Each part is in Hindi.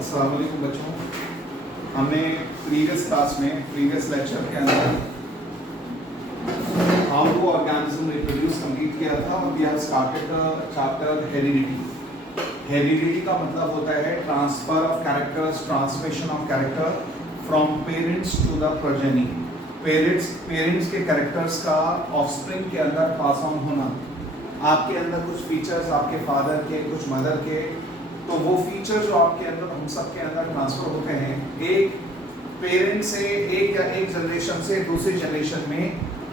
अस्सलाम वालेकुम बच्चों, हमने प्रीवियस लेक्चर के अंदर how to organism reproduce complete किया था। We have started the chapter heredity. Heredity का मतलब होता है transfer of characters, transmission of character from parents to the progeny. Parents के कैरेक्टर्स का ऑफस्प्रिंग के अंदर पास ऑन होना। आपके अंदर कुछ फीचर्स आपके फादर के, कुछ मदर के, तो वो फीचर जो आपके अंदर हम सब के अंदर ट्रांसफर होते हैं एक पेरेंट से एक जनरेशन से दूसरी जनरेशन में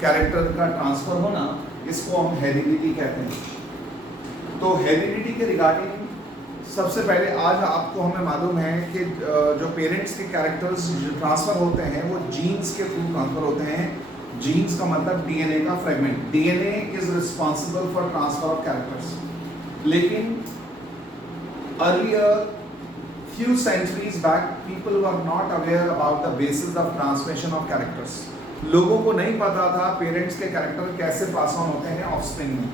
कैरेक्टर का ट्रांसफर होना, इसको हम हेरिडिटी कहते हैं। तो हेरिडिटी के रिगार्डिंग सबसे पहले आज आपको हमें मालूम है कि जो पेरेंट्स के कैरेक्टर्स जो ट्रांसफर होते हैं वो जीन्स के थ्रू ट्रांसफर होते हैं। जीन्स का मतलब डीएनए का fragment. DNA is responsible for transfer of characters. लेकिन earlier few centuries back people were not aware about the basis of transmission of characters। लोगों को नहीं पता था पेरेंट्स के कैरेक्टर कैसे पास ऑन होते हैं ऑफस्प्रिंग में।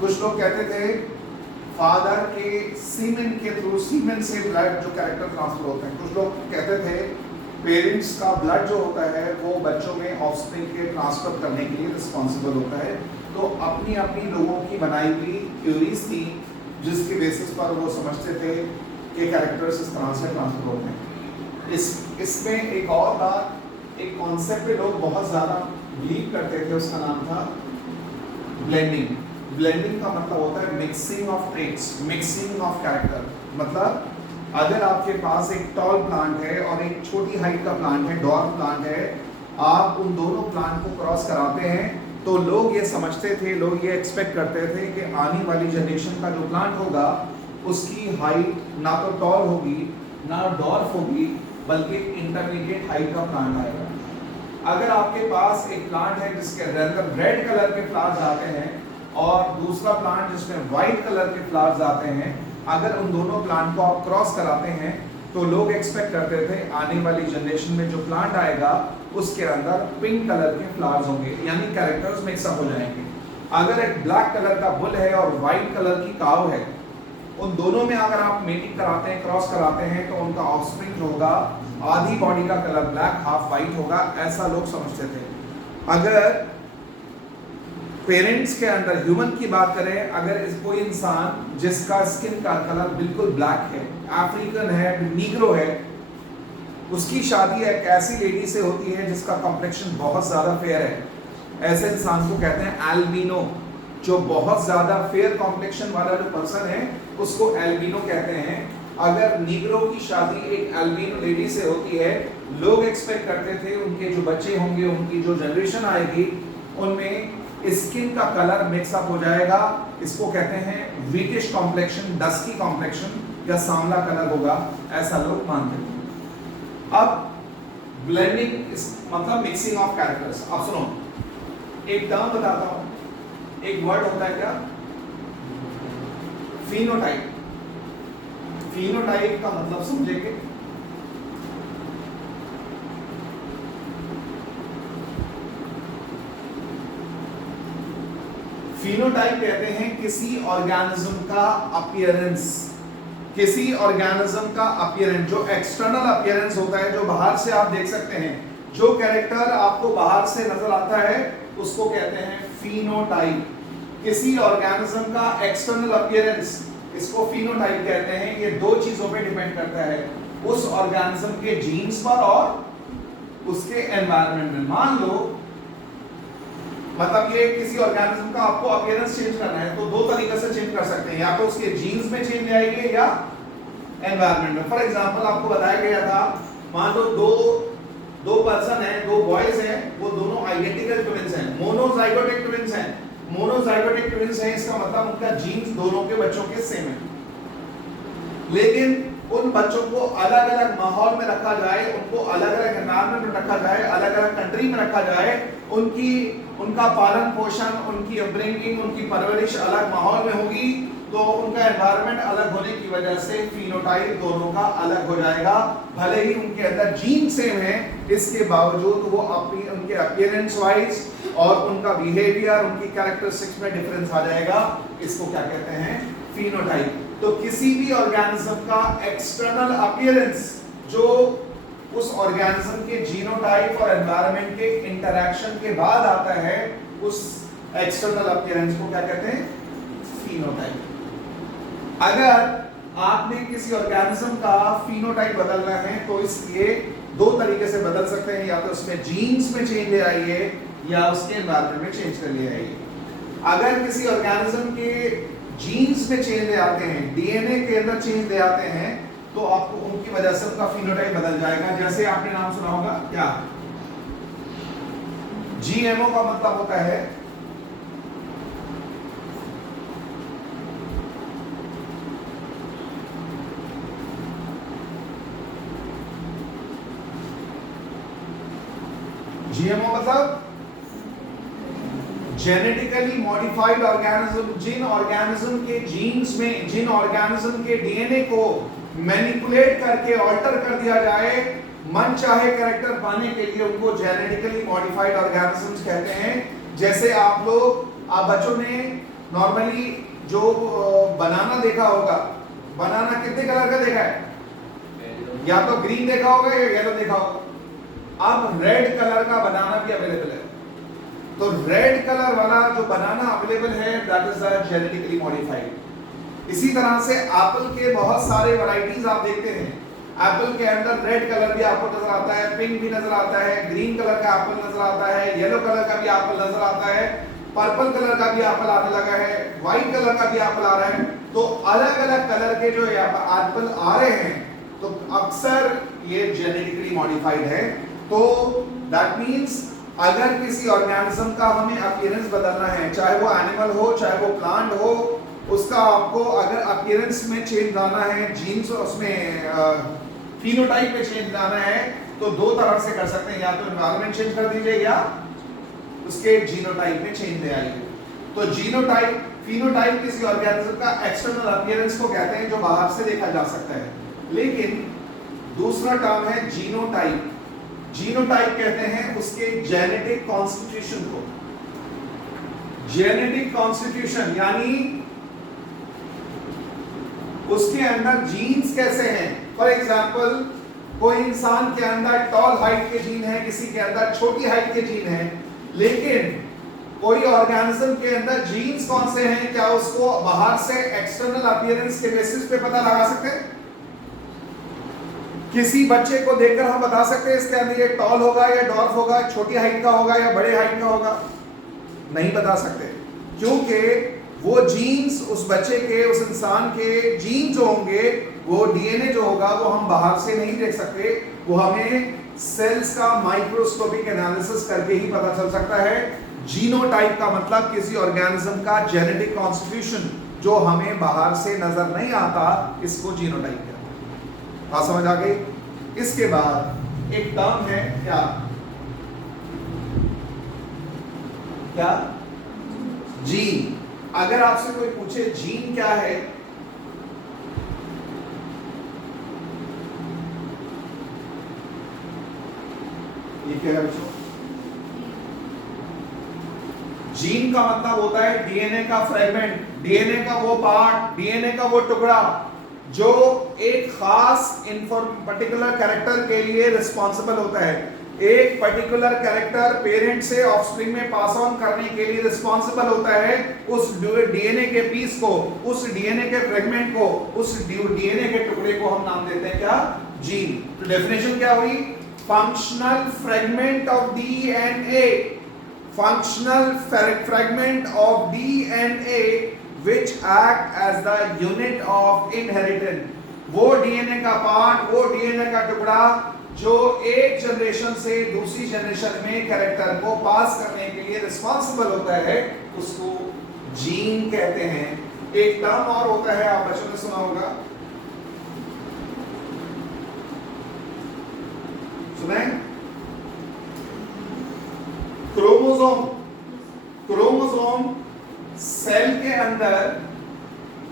कुछ लोग कहते थे फादर के सीमेन के थ्रू, सीमेन से ब्लड जो कैरेक्टर ट्रांसफर होते हैं। कुछ लोग कहते थे पेरेंट्स का ब्लड जो होता है वो बच्चों में ऑफस्प्रिंग के ट्रांसफर करने के लिए रिस्पॉन्सिबल होता है। तो अपनी अपनी लोगों की बनाई हुई थ्योरीज थी जिसके बेसिस पर वो समझते थे कि कैरेक्टर्स इस तरह से ट्रांसफर होते हैं। इसमें एक और बात, एक कॉन्सेप्ट पे लोग बहुत ज़्यादा बिलीव करते थे, उसका नाम था ब्लेंडिंग। ब्लेंडिंग का मतलब होता है mixing of traits, mixing of character. मतलब अगर आपके पास एक टॉल प्लांट है और एक छोटी हाइट का प्लांट है, डॉर्फ प्लांट है, आप उन दोनों प्लांट को क्रॉस कराते हैं तो लोग ये समझते थे, लोग ये एक्सपेक्ट करते थे कि आने वाली जनरेशन का जो प्लांट होगा उसकी हाइट ना तो टॉल होगी ना डॉर्फ होगी, बल्कि इंटरमीडिएट हाइट का प्लांट आएगा। अगर आपके पास एक प्लांट है जिसके अंदर रेड कलर के फ्लावर्स आते हैं और दूसरा प्लांट जिसमें व्हाइट कलर के फ्लावर्स आते हैं, अगर उन दोनों प्लांट को आप क्रॉस कराते हैं तो लोग एक्सपेक्ट करते थे आने वाली जनरेशन में जो प्लांट आएगा उसके अंदर पिंक कलर के फ्लावर्स होंगे, यानी कैरेक्टर्स मिक्सअप हो जाएंगे। अगर एक ब्लैक कलर का बुल है और व्हाइट कलर की काव है, उन दोनों में अगर आप मेटिंग कराते हैं, क्रॉस कराते हैं, तो उनका ऑफस्प्रिंग जो होगा आधी बॉडी का कलर ब्लैक, हाफ व्हाइट होगा, ऐसा लोग समझते थे। अगर पेरेंट्स के अंदर ह्यूमन की बात करें, अगर कोई इंसान जिसका स्किन का कलर बिल्कुल ब्लैक है, अफ्रीकन है, नीग्रो है, उसकी शादी एक ऐसी लेडी से होती है जिसका कॉम्प्लेक्शन बहुत ज़्यादा फेयर है, ऐसे इंसान को कहते हैं एल्बिनो। जो बहुत ज़्यादा फेयर कॉम्प्लेक्शन वाला जो पर्सन है उसको एल्बिनो कहते हैं। अगर नीग्रो की शादी एक एल्बिनो लेडी से होती है, लोग एक्सपेक्ट करते थे उनके जो बच्चे होंगे, उनकी जो जनरेशन आएगी, उनमें स्किन का कलर मिक्सअप हो जाएगा। इसको कहते हैं वीटिश कॉम्प्लेक्शन, डस्की कॉम्प्लेक्शन या सांवला कलर होगा, ऐसा लोग मानते थे। अब ब्लेंडिंग मतलब मिक्सिंग ऑफ कैरेक्टर्स। अब सुनो, एक टर्म बताता हूं, एक वर्ड होता है क्या, फिनोटाइप। फिनोटाइप का मतलब समझेंगे, फिनोटाइप कहते हैं किसी ऑर्गेनिज्म का अपीयरेंस, किसी ऑर्गेनिज्म का अपीयरेंस, जो एक्सटर्नल अपीयरेंस होता है, जो बाहर से आप देख सकते हैं, जो कैरेक्टर आपको बाहर से नजर आता है उसको कहते हैं फिनोटाइप। किसी ऑर्गेनिज्म का एक्सटर्नल अपीयरेंस, इसको फिनोटाइप कहते हैं। ये दो चीजों पे डिपेंड करता है, उस ऑर्गेनिज्म के जीन्स पर और उसके एनवायरनमेंट में। मान लो मतलब ये किसी ऑर्गेनिज्म का आपको अपीयरेंस चेंज करना है तो दो तरीके से चेंज कर सकते हैं, या तो उसके जीन्स में चेंज आएगी या एनवायरनमेंट में। फॉर एग्जांपल आपको बताया गया था, मान लो दो पर्सन हैं, दो बॉयज हैं, वो दोनों आइडेंटिकल ट्विन्स हैं, मोनोजाइगोटिक ट्विन्स हैं। मोनोजाइगोटिक ट्विन्स हैं, इसका मतलब उनका जीन्स दोनों के बच्चों के सेम है, लेकिन उन बच्चों को अलग अलग माहौल में रखा जाए, उनको अलग अलग एनवायरनमेंट में रखा जाए, अलग अलग कंट्री में रखा जाए, उनका पालन पोषण, उनकी अपब्रिंगिंग, उनकी परवरिश अलग माहौल में होगी, तो उनका एनवायरनमेंट अलग होने की वजह से फिनोटाइप दोनों का अलग हो जाएगा। भले ही उनके अंदर जीन सेम है, इसके बावजूद वो उनके अपीयरेंस वाइज और उनका बिहेवियर, उनकी कैरेक्टरिस्टिक्स में डिफरेंस आ जाएगा। इसको क्या कहते हैं, फिनोटाइप। तो किसी भी ऑर्गेनिज्म का एक्सटर्नल अपीयरेंस जो उस ऑर्गेनिज्म के जीनोटाइप और एनवायरनमेंट के इंटरैक्शन के बाद आता है, उस एक्सटर्नल अपीयरेंस को क्या कहते हैं? फिनोटाइप। अगर आपने किसी ऑर्गेनिज्म का फिनोटाइप बदलना है तो इसलिए दो तरीके से बदल सकते हैं, या तो उसमें जीन्स में चेंज ले आइए या उसके एनवायरनमेंट में चेंज कर ले आइए। अगर किसी ऑर्गेनिज्म के जीन्स में चेंज ले आते हैं, डीएनए के अंदर चेंज ले आते हैं, तो आपको उनकी वजह से उनका फिनोटाइप बदल जाएगा। जैसे आपने नाम सुना होगा क्या? जीएमओ का मतलब होता है जीएमओ मतलब जेनेटिकली मॉडिफाइड ऑर्गेनिज्म। जिन ऑर्गेनिज्म के जीन्स में, जिन ऑर्गेनिज्म के डीएनए को मैनिपुलेट करके ऑल्टर कर दिया जाए मन चाहे कैरेक्टर पाने के लिए, उनको जेनेटिकली मॉडिफाइड ऑर्गेनिजम्स कहते हैं। जैसे आप बच्चों ने नॉर्मली जो बनाना देखा होगा, बनाना कितने कलर का देखा है? या तो ग्रीन देखा होगा या येलो देखा होगा। अब रेड कलर का बनाना भी अवेलेबल है, तो रेड कलर वाला जो बनाना अवेलेबल है दैट इज जेनेटिकली मॉडिफाइड। इसी तरह से एप्पल के बहुत सारे वैरायटीज आप देखते हैं। एप्पल के अंदर रेड कलर भी आपको नजर आता है, पिंक भी नजर आता है, ग्रीन कलर का एप्पल नजर आता है, येलो कलर का भी एप्पल नजर आता है, पर्पल कलर का भी एप्पल आने लगा है, व्हाइट कलर का भी एप्पल आ रहा है। तो अलग अलग कलर के जो एप्पल आ रहे हैं तो अक्सर ये जेनेटिकली मॉडिफाइड है। तो दैट मींस अगर किसी ऑर्गेनिज्म का हमें अपीयरेंस बदलना है, चाहे वो एनिमल हो चाहे वो प्लांट हो, उसका आपको अगर अपीयरेंस में चेंज लाना है, जीन्स उसमें फिनोटाइप में चेंज लाना है, तो दो तरह से कर सकते हैं, या तो एनवायरनमेंट चेंज कर दीजिए या उसके जीनोटाइप में चेंज ले आइए। तो जीनोटाइप, फिनोटाइप किसी ऑर्गेनिज्म का एक्सटर्नल अपीयरेंस को कहते हैं जो बाहर से देखा जा सकता है। लेकिन दूसरा टर्म है जीनोटाइप। जीनोटाइप कहते हैं उसके जेनेटिक कॉन्स्टिट्यूशन को। जेनेटिक कॉन्स्टिट्यूशन यानी उसके अंदर जीन्स कैसे हैं। फॉर एग्जाम्पल कोई इंसान के अंदर टॉल हाइट के जीन है, किसी के अंदर छोटी हाइट के जीन है, लेकिन कोई ऑर्गेनिज्म के अंदर जीन्स कौन से हैं, क्या उसको बाहर से एक्सटर्नल अपीयरेंस के बेसिस पे पता लगा सकते हैं? किसी बच्चे को देखकर हम बता सकते हैं इसके अंदर ये टॉल होगा या डॉर्फ होगा, छोटी हाइट का होगा या बड़े हाइट का होगा? नहीं बता सकते, क्योंकि वो जीन्स उस बच्चे के, उस इंसान के जीन जो होंगे, वो डीएनए जो होगा वो हम बाहर से नहीं देख सकते, वो हमें सेल्स का माइक्रोस्कोपिक एनालिसिस करके ही पता चल सकता है। जीनोटाइप का मतलब किसी ऑर्गेनिज्म का जेनेटिक कॉन्स्टिट्यूशन जो हमें बाहर से नजर नहीं आता, इसको जीनोटाइप कहते हैं। बात समझ आ गई? इसके बाद एक टर्म है क्या? क्या? जीन। अगर आपसे कोई पूछे जीन क्या है, ये क्या है बच्चों? जीन का मतलब होता है डीएनए का फ्रेगमेंट, डीएनए का वो पार्ट, डीएनए का वो टुकड़ा जो एक खास पर्टिकुलर कैरेक्टर के लिए रिस्पॉन्सिबल होता है। एक पर्टिकुलर कैरेक्टर पेरेंट से ऑफस्प्रिंग में पास ऑन करने के लिए रिस्पॉन्सिबल होता है। उस डीएनए के पीस को, उस डीएनए के फ्रेगमेंट को, उस डीएनए के टुकड़े को हम नाम देते हैं क्या? जीन। तो डेफिनेशन क्या हुई? Functional fragment of DNA, functional fragment of DNA which act as the unit of inheritance। वो डीएनए का पार्ट, वो डीएनए का टुकड़ा जो एक जनरेशन से दूसरी जनरेशन में कैरेक्टर को पास करने के लिए रिस्पॉन्सिबल होता है, उसको जीन कहते हैं। एक टर्म और होता है, आप बच्चों ने सुना होगा, सुना है? क्रोमोसोम। क्रोमोसोम सेल के अंदर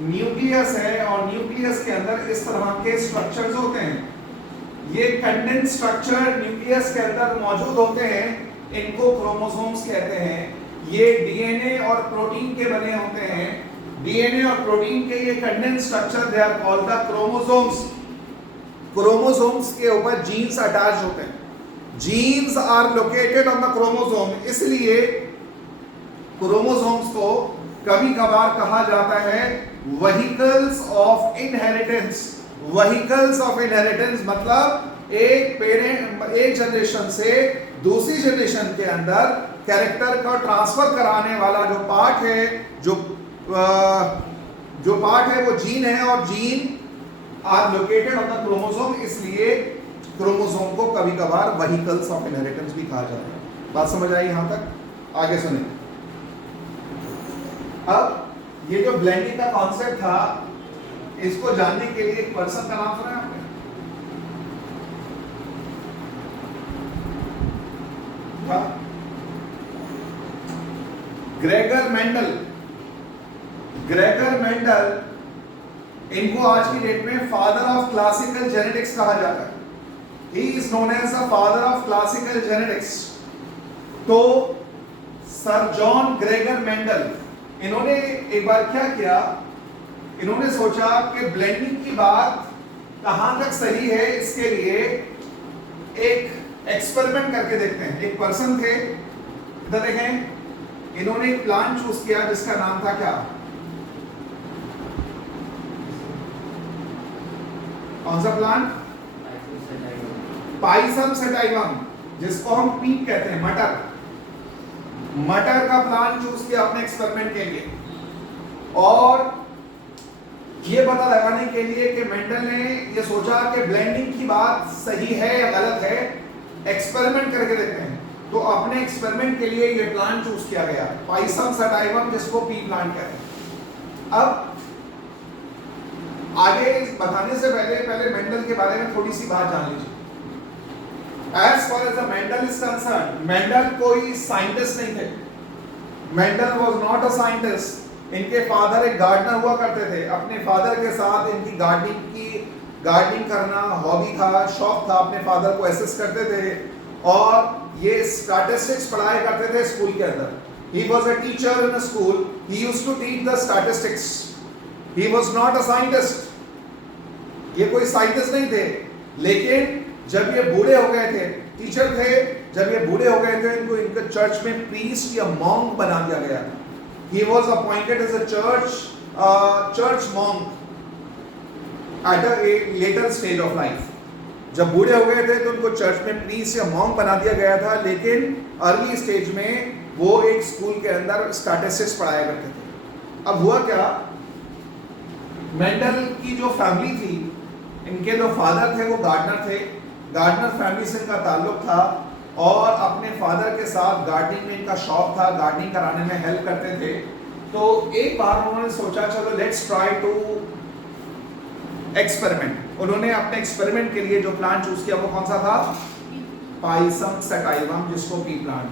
न्यूक्लियस है और न्यूक्लियस के अंदर इस तरह के स्ट्रक्चर्स होते हैं। ये कंडेंस स्ट्रक्चर न्यूक्लियस के अंदर मौजूद होते हैं, इनको क्रोमोसोम्स कहते हैं। ये डीएनए और प्रोटीन के बने होते हैं। डीएनए और प्रोटीन के ये condense structure they are called the chromosomes. Chromosomes के ऊपर जीन्स अटैच होते हैं, genes are located on the chromosome, इसलिए क्रोमोसोम्स को कभी कभार कहा जाता है vehicles of inheritance. Vehicles of inheritance मतलब एक जनरेशन से दूसरी जनरेशन के अंदर कैरेक्टर का ट्रांसफर कराने वाला जो पार्ट है, जो पार्ट है वो जीन है, और gene are located on the chromosome, इसलिए क्रोमोसोम को कभी कभार व्हीकल्स ऑफ इनहेरिटेंस भी कहा जाता है। बात समझ आई यहां तक? आगे सुनिए। अब ये जो ब्लेंडिंग का कॉन्सेप्ट था, इसको जानने के लिए एक पर्सन का नाम सुना है आपने? Gregor Mendel. ग्रेगर मेंडल, इनको आज की डेट में फादर ऑफ क्लासिकल जेनेटिक्स कहा जाता है। He is known as the father of classical genetics. तो सर जॉन ग्रेगर मेंडल, इन्होंने एक बार क्या किया, इन्होंने सोचा कि ब्लेंडिंग की बात कहां तक सही है, इसके लिए एक एक्सपेरिमेंट करके देखते हैं। एक पर्सन थे, इधर देखें, इन्होंने एक प्लांट चूज किया जिसका नाम था क्या? कौन सा प्लांट? पाइसम सेटाइवम, जिसको हम पीक कहते हैं, मटर। मटर का प्लांट चूज किया अपने एक्सपेरिमेंट के लिए, और ये पता लगाने के लिए कि मेंडल ने ये सोचा कि ब्लेंडिंग की बात सही है या गलत है, एक्सपेरिमेंट करके देखते हैं। तो अपने एक्सपेरिमेंट के लिए ये प्लांट चूज किया गया, पाइसम सेटाइवम, जिसको पी प्लांट कहते हैं। अब आगे बताने से पहले मेंडल के बारे में थोड़ी सी बात जान लीजिए। As far as the Mendel is concerned, Mendel कोई साइंटिस्ट नहीं थे। Mendel was not a scientist. इनके फादर एक गार्डनर हुआ करते थे। अपने फादर के साथ इनकी गार्डनिंग करना हॉबी था, शौक था। अपने फादर को असिस्ट करते थे, और ये स्टैटिस्टिक्स पढ़ाया करते थे स्कूल के अंदर। He was a teacher in a school. He used to teach the statistics. He was not a scientist. ये कोई साइंटिस्ट नहीं थे, लेकिन जब ये बूढ़े हो गए थे, टीचर थे, जब ये बूढ़े हो गए थे, इनको इनके चर्च में प्रीस्ट या मॉन्क बना दिया गया। He was appointed as a church monk at a later stage of life. जब बूढ़े हो गए थे तो उनको चर्च में प्रीस्ट या मॉन्क बना दिया गया था, लेकिन अर्ली स्टेज में वो एक स्कूल के अंदर स्टैटिस्टिक्स पढ़ाया करते थे। अब हुआ क्या, मेंडल की जो फैमिली थी, इनके जो फादर थे वो गार्डनर थे, गार्डनर फैमिली से इनका ताल्लुक था, और अपने फादर के साथ गार्डनिंग में इनका शौक था, गार्डनिंग कराने में हेल्प करते थे। तो एक बार उन्होंने सोचा चलो लेट्स ट्राई टू एक्सपेरिमेंट। उन्होंने अपने एक्सपेरिमेंट के लिए जो प्लांट चूज किया वो कौन सा था? पाइसम सेटाइवम, जिसको पी प्लांट।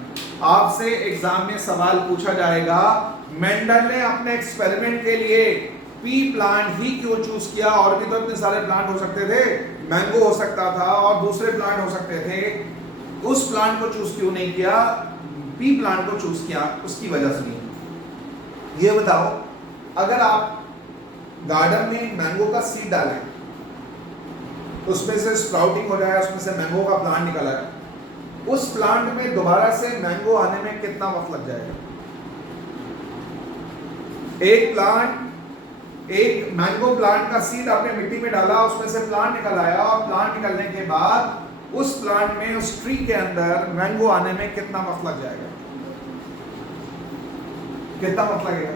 आपसे एग्जाम में सवाल पूछा जाएगा, मेंडल ने अपने एक्सपेरिमेंट के लिए पी प्लांट ही क्यों चूज किया? और भी तो इतने सारे प्लांट हो सकते थे, मैंगो हो सकता था और दूसरे प्लांट हो सकते थे, उस प्लांट को चूज क्यों नहीं किया? पी प्लांट को चूज किया, उसकी वजह से नहीं। ये बताओ, अगर आप गार्डन में मैंगो का सीड डालें, उसमें से स्प्राउटिंग हो जाए, उसमें से मैंगो का प्लांट निकल आए, उस प्लांट में दोबारा से मैंगो आने में कितना वक्त लग जाएगा? एक मैंगो प्लांट का सीड आपने मिट्टी में डाला, उसमें से प्लांट निकल आया, और प्लांट निकलने के बाद उस प्लांट में, उस ट्री के अंदर मैंगो आने में कितना वक्त लग जाएगा? कितना वक्त लगेगा?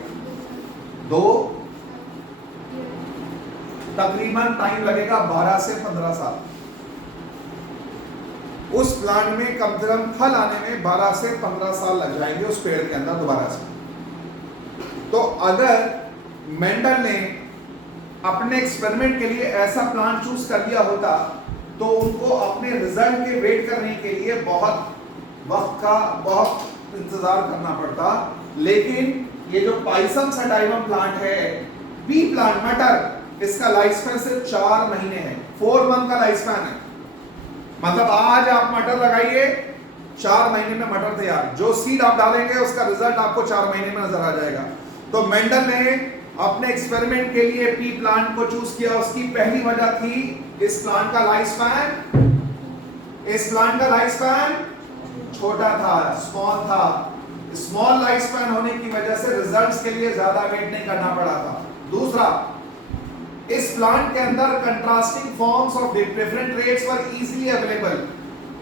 तकरीबन टाइम लगेगा 12 से 15 साल। उस प्लांट में कम से कम फल आने में 12 से 15 साल लग जाएंगे उस पेड़ के अंदर दोबारा से। तो अगर मेंडल ने अपने एक्सपेरिमेंट के लिए ऐसा प्लांट चूज कर लिया होता, तो उनको अपने रिजल्ट के वेट करने के लिए बहुत वक्त का बहुत इंतजार करना पड़ता। लेकिन ये जो पाइसम सेटाइवम प्लांट है, पी प्लांट, मटर, इसका लाइफ स्पैन सिर्फ 4 महीने है, 4 मंथ का लाइफ स्पैन है। मतलब आज आप मटर लगाइए, 4 महीने में मटर तैयार। जो सीड आप डालेंगे उसका रिजल्ट आपको 4 महीने में नजर आ जाएगा। तो मेंडल ने अपने एक्सपेरिमेंट के लिए पी प्लांट को चूज किया, उसकी पहली वजह थी इस प्लांट का लाइफ स्पैन, इस प्लांट का लाइफ स्पैन छोटा था, स्मॉल था। स्मॉल लाइफ स्पैन होने की वजह से रिजल्ट्स के लिए ज्यादा वेट नहीं करना पड़ा था। दूसरा, इस प्लांट के अंदर contrasting forms of different traits were easily available.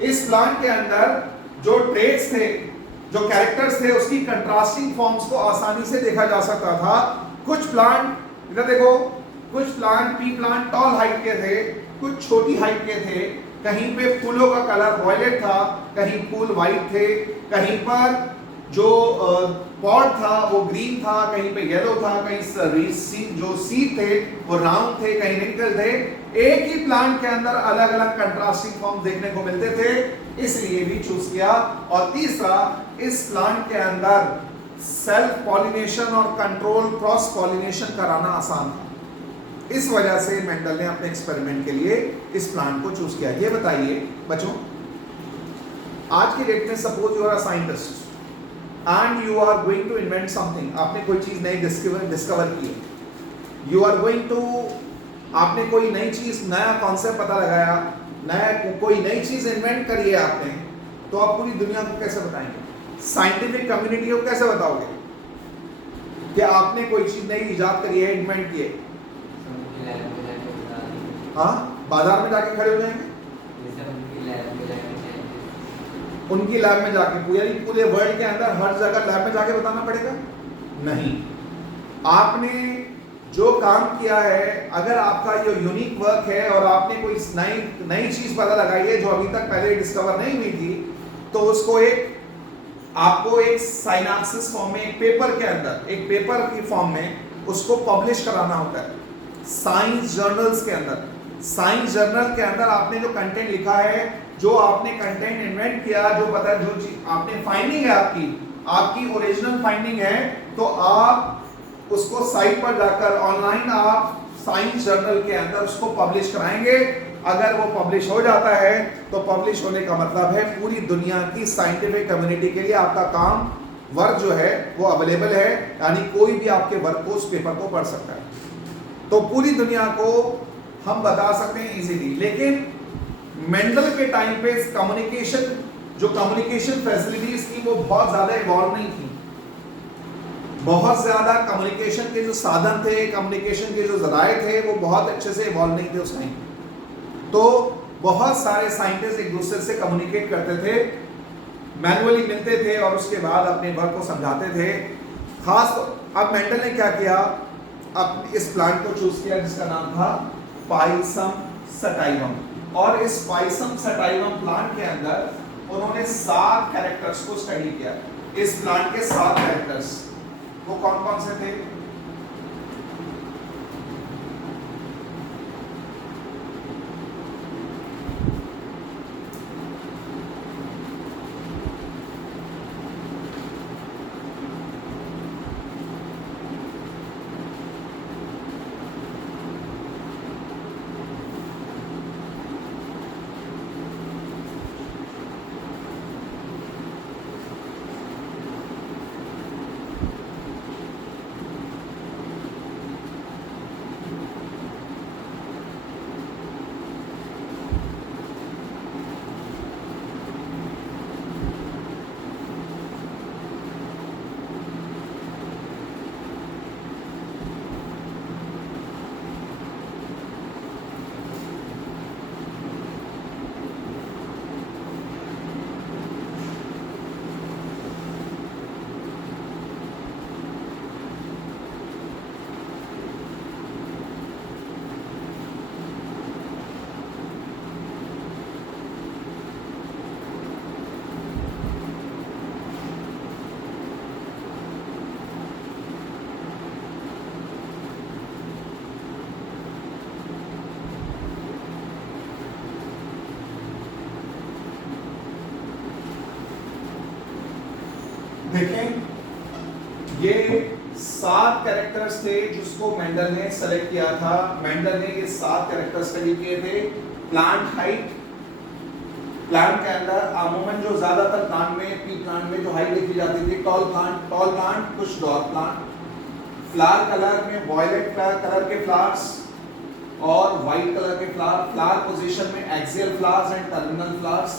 इस प्लांट के अंदर जो ट्रेट्स थे, जो कैरेक्टर्स थे, उसकी कंट्रास्टिंग फॉर्म्स को आसानी से देखा जा सकता था। कुछ प्लांट, इधर देखो, कुछ plant P plant tall height के थे, कुछ छोटी हाइट के थे। कहीं पे फूलों का कलर वॉयलेट था, कहीं फूल व्हाइट थे, कहीं पर जो पॉट था वो ग्रीन था, कहीं पे येलो था, कहीं जो सीड थे वो राउंड थे, कहीं रिंकल थे। एक ही प्लांट के अंदर अलग अलग कंट्रास्टिंग फॉर्म देखने को मिलते थे, इसलिए भी चूज किया। और तीसरा, इस प्लांट के अंदर सेल्फ पॉलिनेशन और कंट्रोल क्रॉस पॉलिनेशन कराना आसान था। इस वजह से मेंडल ने अपने एक्सपेरिमेंट के लिए इस प्लांट को चूज किया। ये बताइए बच्चों, आज के डेट में suppose you are a scientist and you are going to invent something, आपने कोई चीज नई डिस्कवर की है, यू आर गोइंग टू, आपने कोई नई चीज, नया कॉन्सेप्ट पता लगाया, नया कोई नई चीज इन्वेंट करी है आपने, तो आप पूरी दुनिया को कैसे बताएंगे? साइंटिफिक कम्युनिटी को कैसे बताओगे कि आपने कोई चीज नई इजाद करी है, इन्वेंट की है? हाँ, बाजार में जाके खड़े हो जाएंगे, उनकी लैब में जाके, पूरे वर्ल्ड के अंदर हर जगह लैब में जाके बताना पड़ेगा? नहीं। आपने जो काम किया है, अगर आपका ये यूनिक वर्क है और आपने कोई नई चीज पता लगाई है जो अभी तक पहले डिस्कवर नहीं हुई थी, तो उसको आपको एक साइनॉप्सिस फॉर्म में, एक पेपर के अंदर, एक पेपर की फॉर्म में उसको पब्लिश कराना होता है साइंस जर्नल्स के अंदर। साइंस जर्नल के अंदर आपने जो कंटेंट लिखा है, जो आपने कंटेंट इन्वेंट किया, जो पता, जो चीज आपने फाइंडिंग है, आपकी ओरिजिनल फाइंडिंग है, तो आप उसको साइट पर जाकर ऑनलाइन आप साइंस जर्नल के अंदर उसको पब्लिश कराएंगे। अगर वो पब्लिश हो जाता है तो पब्लिश होने का मतलब है पूरी दुनिया की साइंटिफिक कम्युनिटी के लिए आपका काम, वर्क जो है वो अवेलेबल है, यानी कोई भी आपके वर्क को, उस पेपर को पढ़ सकता है। तो पूरी दुनिया को हम बता सकते हैं इजीली। लेकिन मेंडल के टाइम पे कम्युनिकेशन, जो कम्युनिकेशन फैसिलिटीज थी वो बहुत ज्यादा इवॉल्व नहीं थी। बहुत ज्यादा कम्युनिकेशन के जो साधन थे, कम्युनिकेशन के जो जराए थे, वो बहुत अच्छे से इवॉल्व नहीं थे उस टाइम। तो बहुत सारे साइंटिस्ट एक दूसरे से कम्युनिकेट करते थे, मैनुअली मिलते थे और उसके बाद अपने वर्क को समझाते थे। खास अब मेंडल ने क्या किया, अब इस प्लांट को चूज किया जिसका नाम था पाइसम सटाइवम, और इस पाइसम सटाइवम प्लांट के अंदर उन्होंने 7 कैरेक्टर्स को स्टडी किया। इस प्लांट के 7 कैरेक्टर्स, वो कौन कौन से थे? देखें, ये 7 कैरेक्टर्स थे जिसको मेंडल ने सेलेक्ट किया था। मेंडल ने ये 7 कैरेक्टर्स स्टडी किए थे। प्लांट हाइट, प्लांट के अंदर अमूमन जो ज्यादातर प्लांट में, पी प्लांट में जो हाइट देखी जाती थी, टॉल प्लांट, कुछ डॉर्फ प्लांट। फ्लावर कलर में वॉयलेट कलर के फ्लावर्स और व्हाइट कलर के फ्लावर पोजीशन में axial flowers and terminal flowers.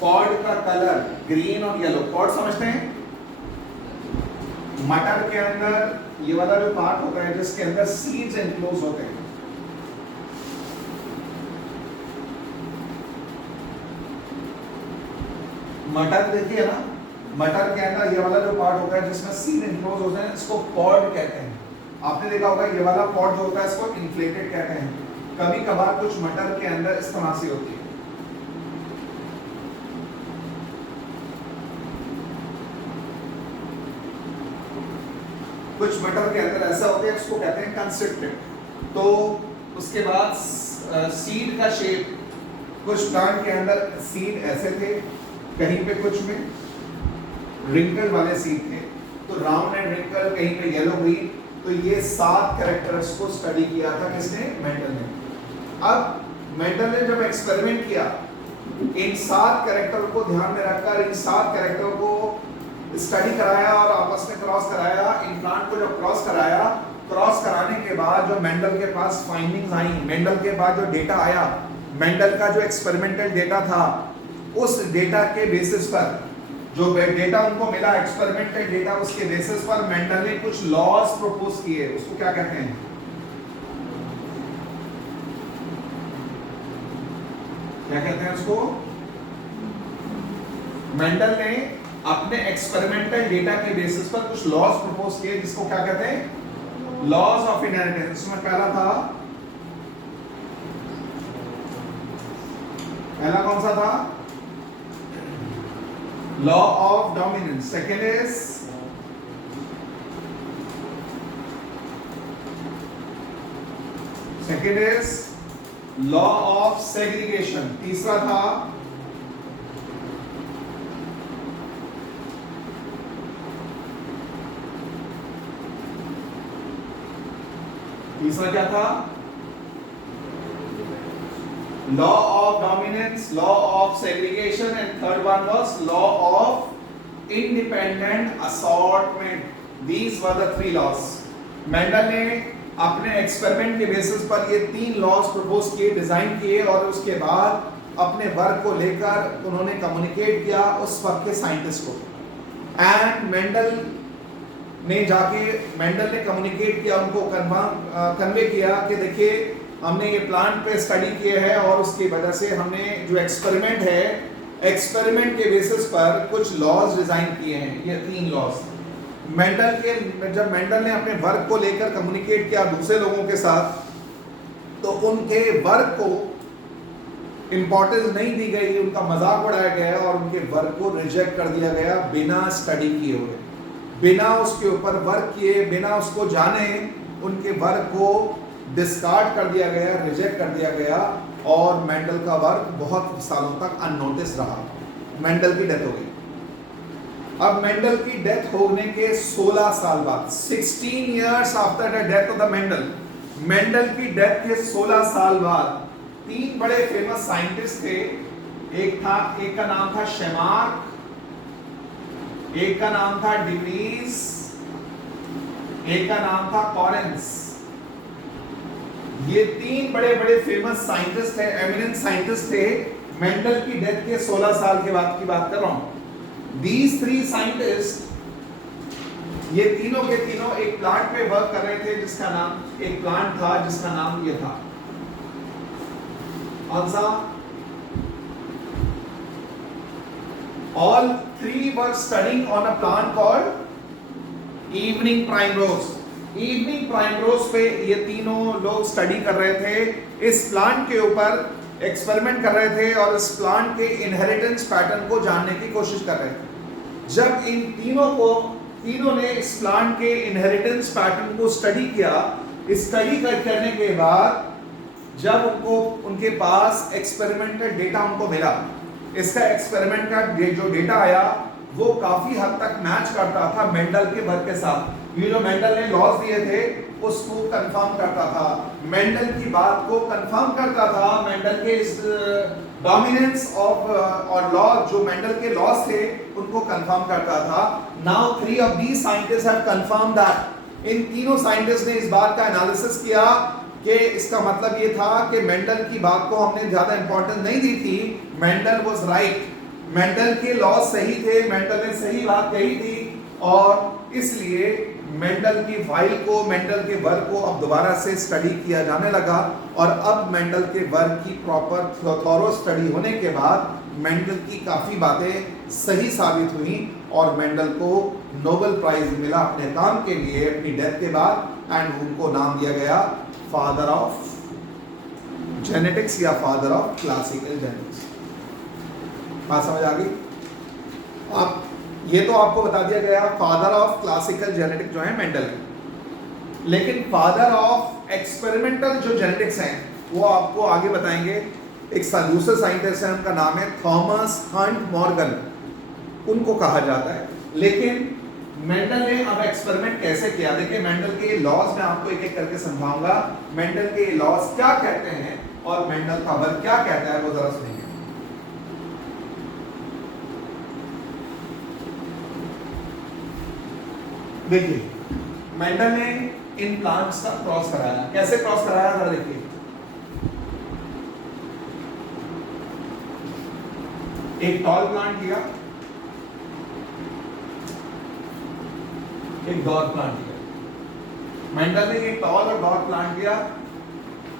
Pod का कलर ग्रीन और येलो। पॉड समझते हैं? मटर के अंदर ये वाला जो पार्ट होता है जिसके अंदर सीड्स एनक्लोज होते हैं। मटर देखिए ना, मटर के अंदर ये वाला जो पार्ट होता है जिसमें सीड एनक्लोज होते हैं इसको पॉड कहते हैं। आपने देखा होगा ये वाला पॉड जो होता है इसको इन्फ्लेटेड कहते हैं। कभी कभार कुछ मटर के अंदर इस तरह से होती है। कुछ मटर के अंदर ऐसा होता है, इसको कहते हैं कंस्ट्रिक्टेड। तो उसके बाद सीड का शेप, कुछ प्लांट के अंदर सीड ऐसे थे, कहीं पे कुछ में रिंकल वाले सीड थे, तो राउंड एंड रिंकल, कहीं पे येलो ग्रीन। तो ये 7 कैरेक्टर्स को स्टडी किया था किसने? मेंडल ने। अब मेंडल ने जब एक्सपेरिमेंट किया, इन 7 कैरेक्टर को ध्यान में रखकर इन 7 कैरेक्टर को स्टडी कराया और आपस में क्रॉस कराया। इन प्लांट को जब क्रॉस कराया, क्रॉस कराने के बाद जो मेंडल के पास फाइंडिंग्स आई, मेंडल के बाद जो डेटा आया, मेंडल का जो एक्सपेरिमेंटल डेटा था, उस डेटा के बेसिस पर जो डेटा उनको मिला, एक्सपेरिमेंटल डेटा, उसके बेसिस पर मेंडल ने कुछ लॉज प्रपोज किए। उसको क्या कहते हैं? क्या कहते हैं उसको? मेंडल ने अपने एक्सपेरिमेंटल डेटा के बेसिस पर कुछ लॉज प्रपोज किए जिसको क्या कहते हैं? Laws of inheritance. इसमें पहला था, पहला कौन सा था? Law of dominance. Second is law of segregation. तीसरा था क्या था? Law of dominance, law of segregation, and third one was law of independent assortment. These were the 3 laws. Mendel ने अपने एक्सपेरिमेंट के बेसिस पर ये 3 लॉज प्रपोज किए, डिजाइन किए, और उसके बाद अपने वर्क को लेकर उन्होंने कम्युनिकेट किया उस वक्त के साइंटिस्ट को। एंड मेंडल ने कम्युनिकेट किया, उनको कन्वे किया कि देखिए हमने ये प्लांट पे स्टडी किए हैं और उसकी वजह से हमने जो एक्सपेरिमेंट है, एक्सपेरिमेंट के बेसिस पर कुछ लॉज डिजाइन किए हैं। ये 3 लॉज जब मेंडल ने अपने वर्क को लेकर कम्युनिकेट किया दूसरे लोगों के साथ, तो उनके वर्क को इंपॉर्टेंस नहीं दी गई, उनका मजाक उड़ाया गया और उनके वर्क को रिजेक्ट कर दिया गया बिना स्टडी किए हुए, बिना उसके ऊपर वर्क किए, बिना उसको जाने उनके वर्क को डिस्कार्ड कर दिया गया, रिजेक्ट कर दिया गया, और मेंडल का वर्क बहुत सालों तक अननोटिस रहा। मेंडल की डेथ हो गई। अब मेंडल की डेथ होने के 16 साल बाद, 16 years after the death of the Mendel की डेथ के 16 साल बाद 3 बड़े फेमस साइंटिस्ट थे। एक का नाम था शेमार्क, एक का नाम था डिवीज, एक का नाम था कॉरेंस। ये 3 बड़े बड़े फेमस साइंटिस्ट थे, एमिनेंट साइंटिस्ट थे। मेंडल की डेथ के 16 साल के बाद की बात कर रहा हूं। These 3 scientists, ये तीनों के तीनों एक प्लांट पे वर्क कर रहे थे जिसका नाम, एक प्लांट था जिसका नाम ये था, कौन सा? All 3 were studying on a plant called evening primrose. Evening primrose पे ये तीनों लोग स्टडी कर रहे थे, इस प्लांट के ऊपर एक्सपेरिमेंट कर रहे थे और इस प्लांट के इनहेरिटेंस पैटर्न को जानने की कोशिश कर रहे थे। जब इन तीनों ने इस प्लांट के इनहेरिटेंस पैटर्न को स्टडी किया, स्टडी करने के बाद जब उनके पास एक्सपेरिमेंटल डेटा उनको मिला, इसका एक्सपेरिमेंट का जो डेटा आया वो काफी हद तक मैच करता था मेंडल के वर्क के साथ। ये जो मेंडल ने लॉज दिए थे उसको कंफर्म करता था, मेंडल की बात को कंफर्म करता था, मेंडल के इस डोमिनेंस ऑफ और लॉ, जो मेंडल के लॉज थे उनको कंफर्म करता था। Now 3 of these scientists have confirmed that इन तीनों साइंटिस्ट ने इस बात का एनालिसिस किया कि इसका मतलब ये था कि मेंडल की बात को हमने ज्यादा इंपॉर्टेंस नहीं दी थी, मेंडल वाज राइट, मेंडल के लॉ सही थे, मेंडल ने सही बात कही थी, और इसलिए मेंडल की फाइल को, मेंडल के वर्क को अब दोबारा से स्टडी किया जाने लगा, और अब मेंडल के वर्क की प्रॉपर थॉरो स्टडी होने के बाद मेंडल की काफी बातें सही साबित हुई और मेंडल को नोबेल प्राइज मिला अपने काम के लिए अपनी डेथ के बाद, एंड उनको नाम दिया गया फादर ऑफ जेनेटिक्स या फादर ऑफ क्लासिकल जेनेटिक्स। बात समझ आ गई? आप ये तो आपको बता दिया गया फादर ऑफ क्लासिकल जेनेटिक्स जो है मेंडल है, लेकिन फादर ऑफ एक्सपेरिमेंटल जो जेनेटिक्स हैं वो आपको आगे बताएंगे। एक दूसरे साइंटिस्ट है, उनका नाम है थॉमस हंट मॉर्गन, उनको कहा जाता है। लेकिन मेंडल ने अब एक्सपेरिमेंट कैसे किया, देखिए मेंडल के लॉज मैं आपको एक एक करके समझाऊंगा, मेंडल के लॉज क्या कहते हैं और मेंडल का वर्क क्या कहता है, वो जरा सुनिए। देखिए मेंडल ने इन प्लांट्स का क्रॉस कराया, कैसे क्रॉस कराया जरा देखिए। एक टॉल प्लांट किया, एक डॉट प्लांट किया। मेंडल ने एक टॉल और डॉट प्लांट किया।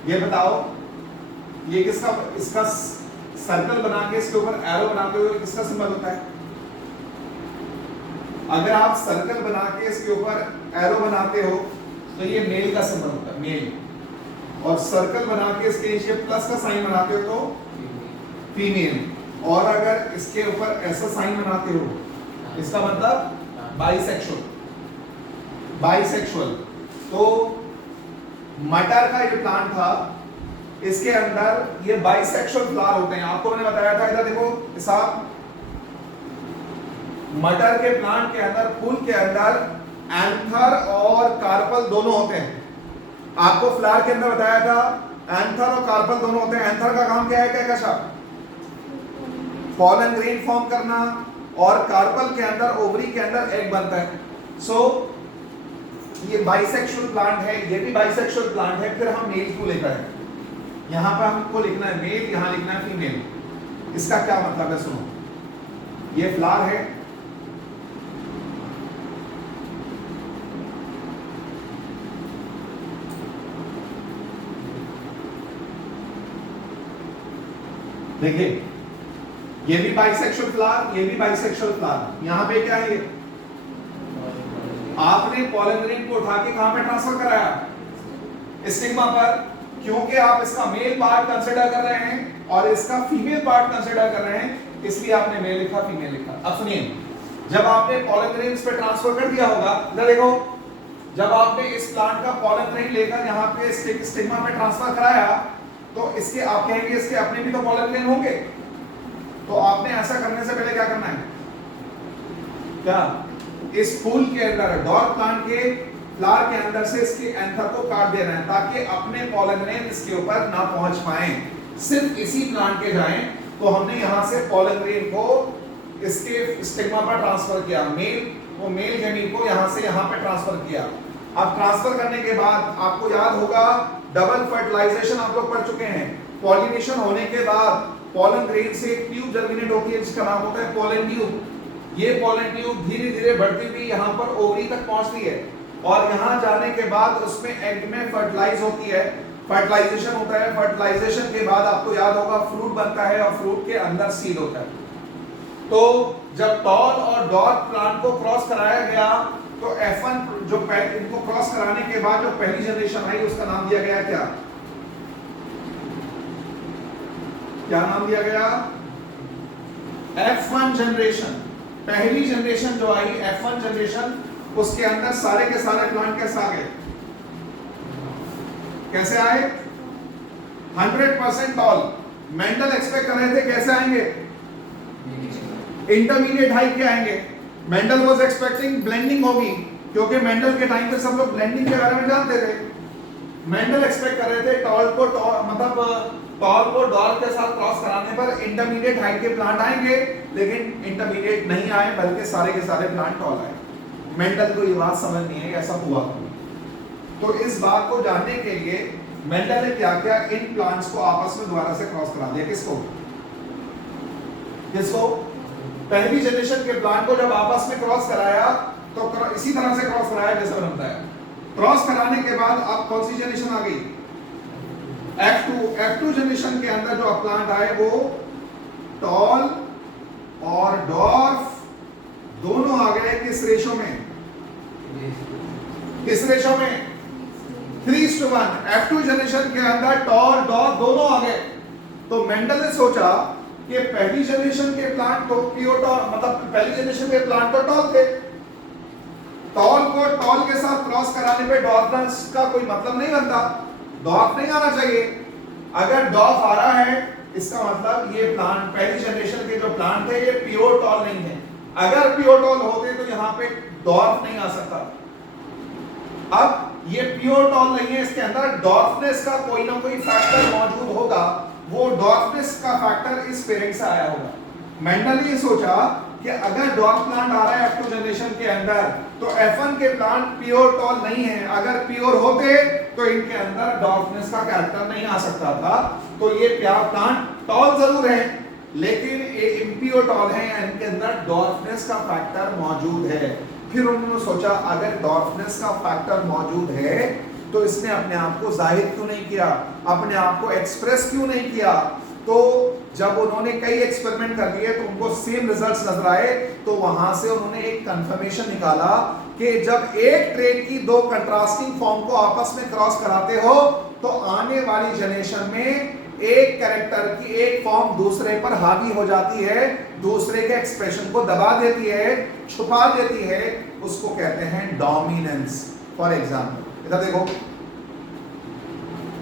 ये बताओ ये किसका, इसका सर्कल बना के इसके ऊपर एरो बनाते हुए किसका सिंबल होता है? अगर आप सर्कल बना के इसके ऊपर एरो बनाते हो तो ये मेल का सिंबल होता है, मेल, और सर्कल बना के इसके नीचे प्लस का साइन बनाते हो तो फीमेल, और अगर इसके ऊपर ऐसा साइन बनाते हो इसका मतलब बाइसेक्सुअल, बाइसेक्सुअल। तो मटर का जो प्लांट था इसके अंदर ये बाइसेक्सुअल फ्लावर होते हैं, आपको मैंने बताया था। इधर देखो साहब, मटर के प्लांट के अंदर, फूल के अंदर एंथर और कार्पल दोनों होते हैं। आपको फ्लावर के अंदर बताया था एंथर और कार्पल दोनों होते हैं। एंथर का काम क्या है, क्या कैसा पॉलन ग्रेन फॉर्म करना, और कार्पल के अंदर, ओवरी के अंदर एग बनता है। सो ये बाइसेक्सुअल प्लांट है, ये भी बाइसेक्सुअल प्लांट है। फिर हम मेल क्यों लेकर हैं, यहां पर हमको लिखना है मेल, यहां लिखना है फीमेल। इसका क्या मतलब है सुनो, ये फ्लावर है, देखिए ये भी बाइसेक्सुअल फ्लावर, ये भी बाइसेक्सुअल फ्लावर। यहां पे क्या है, आपने पॉलन ग्रेन को उठा के कहां पे ट्रांसफर कराया, स्टिग्मा पर, क्योंकि आप इसका मेल पार्ट कंसीडर कर रहे हैं और इसका फीमेल पार्ट कंसीडर कर रहे हैं, इसलिए आपने मेल लिखा, फीमेल लिखा। अब सुनिए, जब आपने पॉलन ग्रेन इस पे ट्रांसफर कर दिया होगा, इधर देखो, जब आपने इस प्लांट का पॉलन ग्रेन लेकर यहां पे स्टिग्मा पे ट्रांसफर कराया, तो इसके आप कहेंगे इसके अपने भी तो पॉलन ग्रेन होंगे, तो आपने ऐसा करने से पहले क्या करना है, क्या इस फूल के अंदर, डॉट प्लांट के फ्लावर के अंदर से इसके एंथर को काट देना है, ताकि अपने पॉलन ग्रेन इसके ऊपर ना पहुंच पाए, सिर्फ इसी प्लांट के जाएं। तो हमने यहां से पॉलन ग्रेन को इसके स्टिग्मा पर ट्रांसफर किया, मेल, वो मेल जमीन को यहां से यहां पे ट्रांसफर किया। अब ट्रांसफर करने के बाद आपको याद होगा डबल फर्टिलाइजेशन आप लोग पढ़ चुके हैं। पॉलिनेशन होने के बाद पॉलन ग्रेन से एक ट्यूब जर्मिनेट होती है जिसका नाम होता है पॉलन ट्यूब। ये पॉलन ट्यूब धीरे धीरे बढ़ती हुई यहाँ पर ओवरी तक पहुंचती है, और यहाँ जाने के बाद उसमें एग में फर्टिलाइज होती है, फर्टिलाइजेशन होता है। फर्टिलाइजेशन के बाद आपको याद होगा फ्रूट बनता है, और फ्रूट के अंदर सीड होता है। तो जब टॉल और डॉट प्लांट को क्रॉस कराया गया, तो F1 जो इनको क्रॉस कराने के बाद जो पहली जनरेशन आई उसका नाम दिया गया क्या, क्या नाम दिया गया, F1 जनरेशन। पहली जनरेशन जो आई F1 जनरेशन, उसके अंदर सारे के सारे प्लांट कैसे आ गए, कैसे आए, 100% टॉल। मेंडल एक्सपेक्ट कर रहे थे कैसे आएंगे, इंटरमीडिएट हाइट के आएंगे। मेंडल वाज एक्सपेक्टिंग ब्लेंडिंग होगी, क्योंकि मेंडल के टाइम पे सब लोग ब्लेंडिंग के बारे में जानते थे। मेंडल एक्सपेक्ट कर रहे थे टॉल को डॉल के साथ क्रॉस कराने पर इंटरमीडिएट हाइट के प्लांट आएंगे, लेकिन इंटरमीडिएट नहीं आए, बल्कि सारे के सारे प्लांट टॉल आए। मेंडल को ये बात समझ नहीं है कि ऐसा हुआ। तो इस बात को जानने के लिए मेंडल ने क्या किया, इन प्लांट्स को आपस में दोबारा से क्रॉस करा दिया। किसको किसको पहली जनरेशन के प्लांट को जब आपस में क्रॉस कराया तो इसी तरह से क्रॉस कराया जैसा बनता है। क्रॉस कराने के बाद अब कौन सी जनरेशन आ गई, F2 जनरेशन के अंदर जो प्लांट आए वो टॉल और डॉर्फ दोनों आ गए किस रेशो में, किस रेशो में 3:1। F2 जनरेशन के अंदर टॉल डॉर्फ दोनों आ गए। तो मेंडल ने सोचा कि पहली जनरेशन के प्लांट तो प्योर टॉल, मतलब पहली जनरेशन के प्लांट तो टॉल थे, टॉल को टॉल के साथ क्रॉस कराने पे डॉर्फनेस का कोई मतलब नहीं बनता, डॉर्फ नहीं आना चाहिए। अगर डॉर्फ आ रहा है इसका मतलब ये प्लांट पहली जनरेशन के जो प्लांट थे ये प्योर टॉल नहीं है। अगर प्योर टॉल होते तो यहां पे डॉर्फ नहीं आ सकता। अब ये प्योर टॉल नहीं है, इसके अंदर डॉर्फनेस का कोई ना कोई फैक्टर मौजूद होगा, वो डॉर्फनेस का फैक्टर इस पेरेंट से आया होगा। मेंडल ने सोचा कि अगर डॉर्फ प्लांट आ रहा है F2 जनरेशन के अंदर तो F1 के प्लांट प्योर टॉल नहीं है, अगर प्योर होते तो इनके अंदर डॉर्फनेस का कैरेक्टर नहीं आ सकता था। तो ये प्लांट टॉल जरूर है लेकिन ये इम्प्योर टॉल है, इनके अंदर डॉर्फनेस का फैक्टर मौजूद है। फिर उन्होंने सोचा अगर डॉर्फनेस का फैक्टर मौजूद है तो इसने अपने आप को जाहिर क्यों नहीं किया, अपने आप को एक्सप्रेस क्यों नहीं किया। तो जब उन्होंने कई एक्सपेरिमेंट कर लिए तो उनको सेम रिजल्ट्स नजर आए, तो वहां से उन्होंने एक कंफर्मेशन निकाला कि जब एक ट्रेट की दो कंट्रास्टिंग फॉर्म को आपस में क्रॉस कराते हो तो आने वाली जनरेशन में एक कैरेक्टर की एक फॉर्म दूसरे पर हावी हो जाती है, दूसरे के एक्सप्रेशन को दबा देती है, छुपा देती है, उसको कहते हैं डोमिनेंस। फॉर एग्जाम्पल इधर देखो,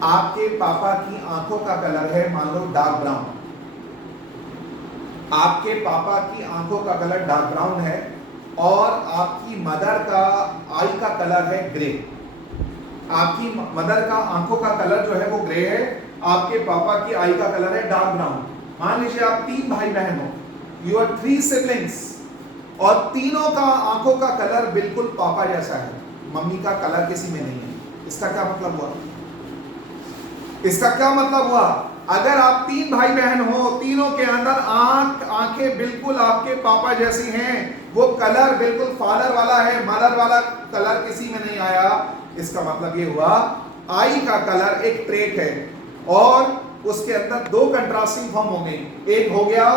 आपके पापा की आंखों का कलर है मान लो डार्क ब्राउन, आपके पापा की आंखों का कलर डार्क ब्राउन है और आपकी मदर का आई का कलर है ग्रे। आपकी मदर का आंखों का कलर जो है वो ग्रे है, आपके पापा की आई का कलर है डार्क ब्राउन। मान लीजिए आप 3 भाई बहन हो, यू आर 3 सिबलिंग्स और तीनों का आंखों का कलर बिल्कुल पापा जैसा है, मम्मी का कलर किसी में नहीं है। इसका क्या मतलब हुआ, इसका क्या मतलब हुआ, अगर आप 3 भाई बहन हो, तीनों के अंदर आंखें बिल्कुल आपके पापा जैसी हैं, वो कलर बिल्कुल फादर वाला है, मदर वाला कलर किसी में नहीं आया, इसका मतलब ये हुआ आई का कलर एक ट्रेट है और उसके अंदर 2 कंट्रास्टिंग फॉर्म होंगे, एक हो गया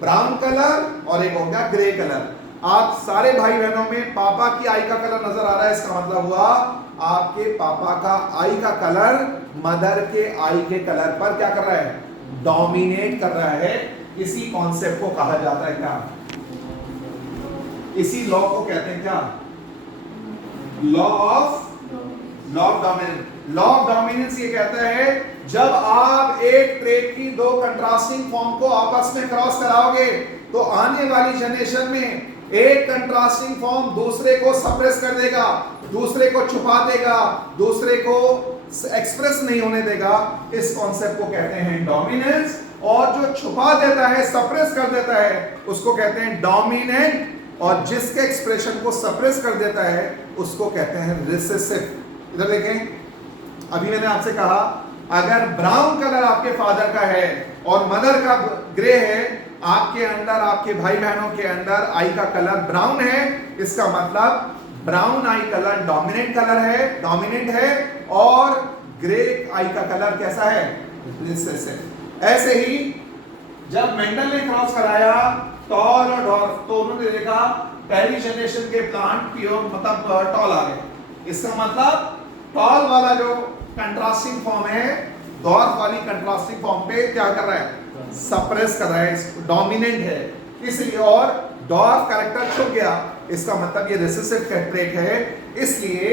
ब्राउन कलर और एक हो गया ग्रे कलर। आप सारे भाई बहनों में पापा की आई का कलर नजर आ रहा है, इसका मतलब हुआ आपके पापा का आई का कलर मदर के आई के कलर पर क्या कर रहा है, डोमिनेट कर रहा है। इसी कॉन्सेप्ट को कहा जाता है क्या, इसी लॉ को कहते हैं क्या, law of dominance. Law of dominance ये कहता है जब आप एक ट्रेट की 2 कंट्रास्टिंग फॉर्म को आपस में क्रॉस कराओगे तो आने वाली जनरेशन में एक कंट्रास्टिंग फॉर्म दूसरे को सप्रेस कर देगा, दूसरे को छुपा देगा, दूसरे को एक्सप्रेस नहीं होने देगा। इस कॉन्सेप्ट को कहते हैं डोमिनेंस, और जो छुपा देता है, सप्रेस कर देता है, उसको कहते हैं डोमिनेंट, और जिसके एक्सप्रेशन को सप्रेस कर देता है उसको कहते हैं रिसेसिव। इधर देखें, अभी मैंने आपसे कहा अगर ब्राउन कलर आपके फादर का है और मदर का ग्रे है, आपके अंदर, आपके भाई बहनों के अंदर आई का कलर ब्राउन है, इसका मतलब ब्राउन आई कलर डोमिनेंट कलर है, डोमिनेंट है, और ग्रे आई का कलर कैसा है, रिसेसिव। ऐसे ही जब मेंडल ने क्रॉस कराया टॉल और डॉर्फ, तो उन्होंने देखा पहली जनरेशन के प्लांट प्योर मतलब टॉल आ गए। इसका मतलब टॉल वाला जो कंट्रास्टिंग फॉर्म है डॉर्फ वाली कंट्रास्टिंग फॉर्म पे क्या कर रहा है, सप्रेस कर रहा है, डोमिनेंट है, इसलिए, और डॉर्फ कैरेक्टर छुप गया, इसका मतलब ये रिसेसिव ट्रेट है। इसलिए